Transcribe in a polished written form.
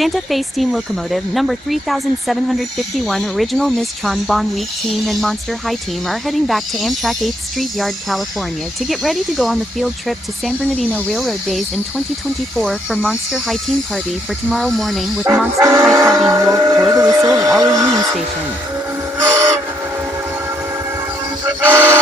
Santa Fe Steam Locomotive number 3751 Original Mistron Bon Week Team and Monster High Team are heading back to Amtrak 8th Street Yard, California to get ready to go on the field trip to San Bernardino Railroad Days in 2024 for Monster High Team Party for tomorrow morning with Monster High Cabin Wolf for the Whistle at Alla Union Station.